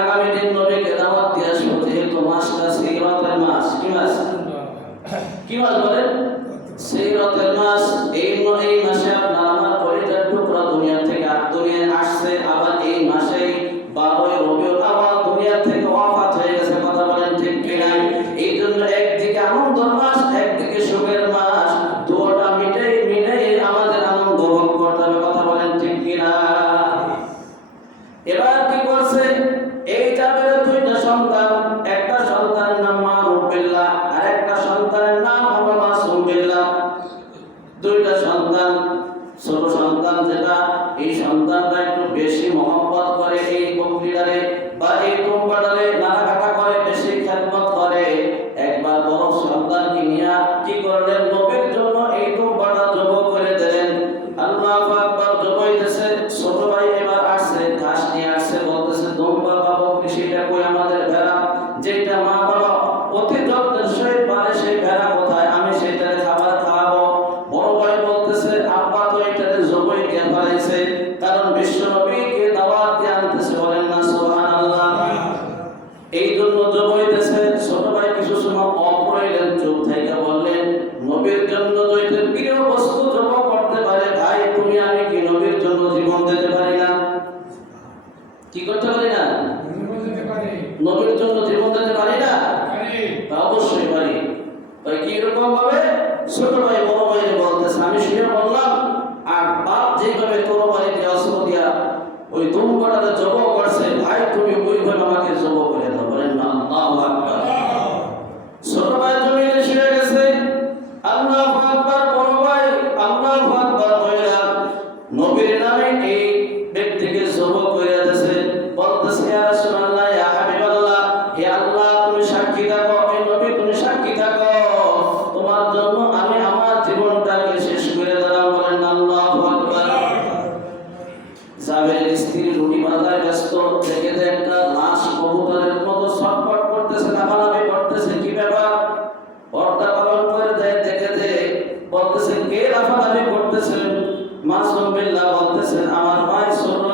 আগামী দিন নবীকে দাওয়াত দিয়ে আসব যেহেতু মাসটা মাস। কি মাস। কি মাস বলেন? কি করতে পারি না? নবীর জন্য জীবন দিতে পারি না? অবশ্যই পারি। কি এরকম ভাবে ছোট জাবেরের স্ত্রী রুটি বাঁধায় ব্যস্ত, দেখে যে একটা লাশ কবুতরের মতো ছটফট করতেছে লাফালাফি করতেছে, কি ব্যাপার? পর্দা পালন করে দেয়, দেখে যে বলতেছে, কে লাফালাফি করতেছেন মাসুম বিল্লাহ বলতেছেন আমার মায়ের সরু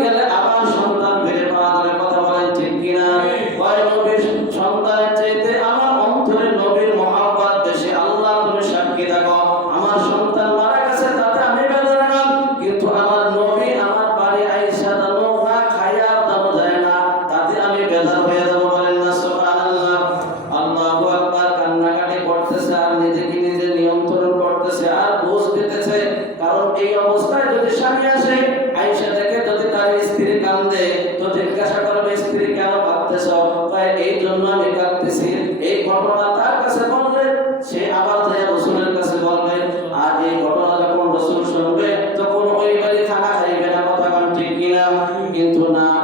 গেলে আবার মিলত না।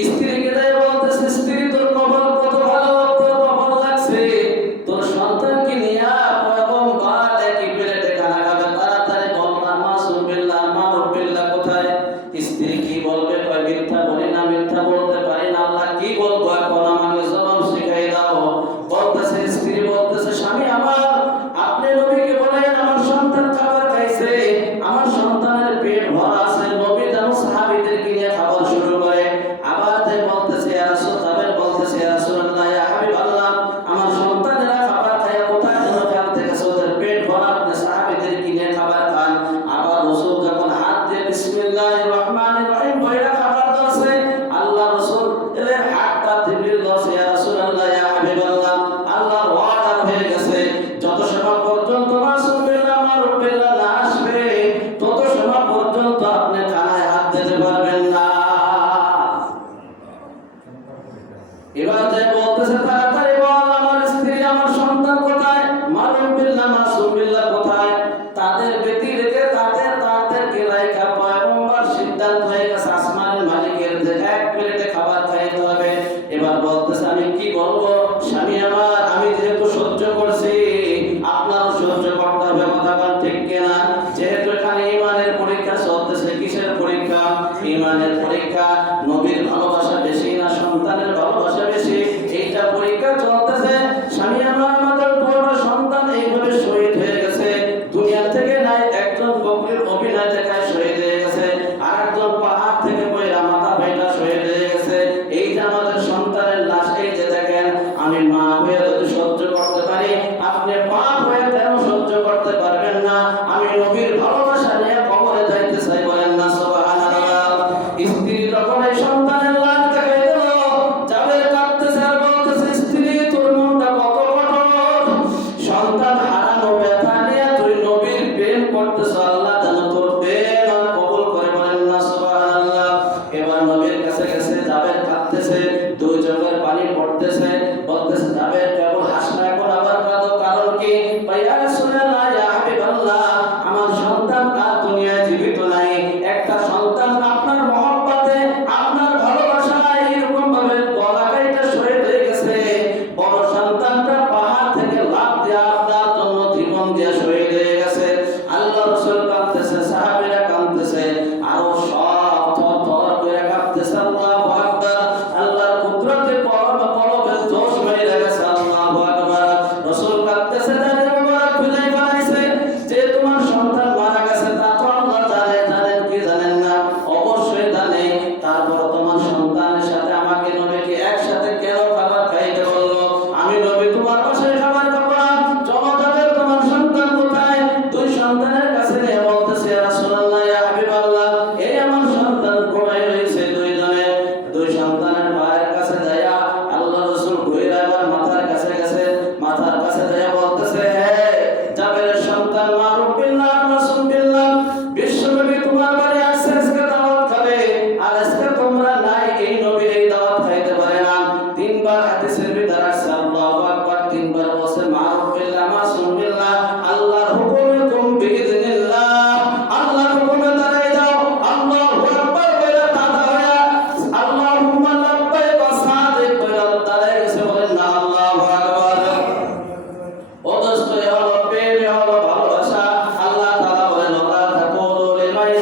স্ত্রীকে দেয় বলতেছে স্ত্রী তোর কবল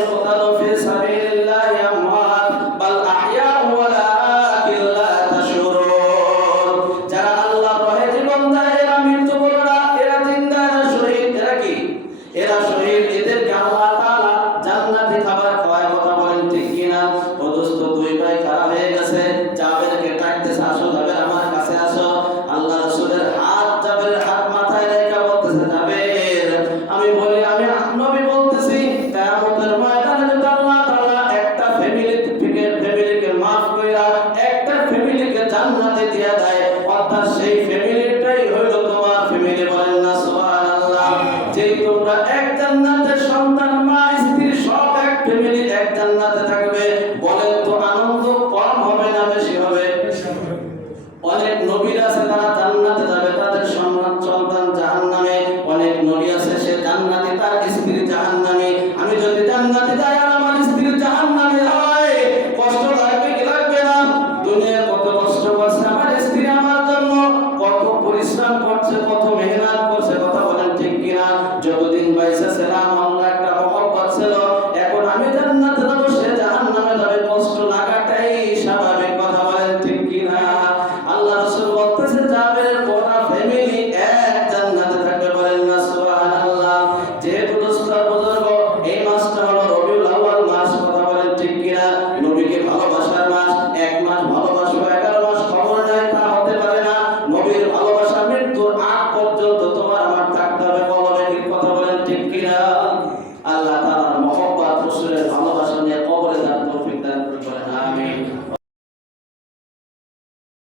derrotar